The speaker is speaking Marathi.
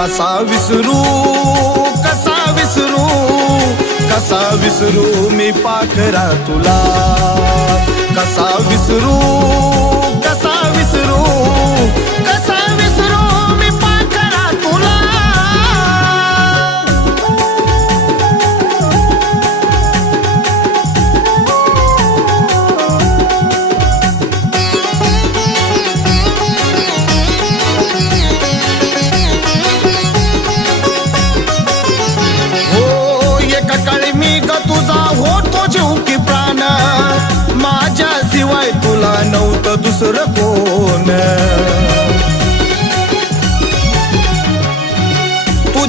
कसा विसरू कसा विसरू कसा विसरू मी पाखरा तुला कसा विसरू कसा विसरू कसा विसरू मी पाखरा तुला तुझा होतो जीव की प्राण माझ्या शिवाय तुला नव्हतं दुसरं कोण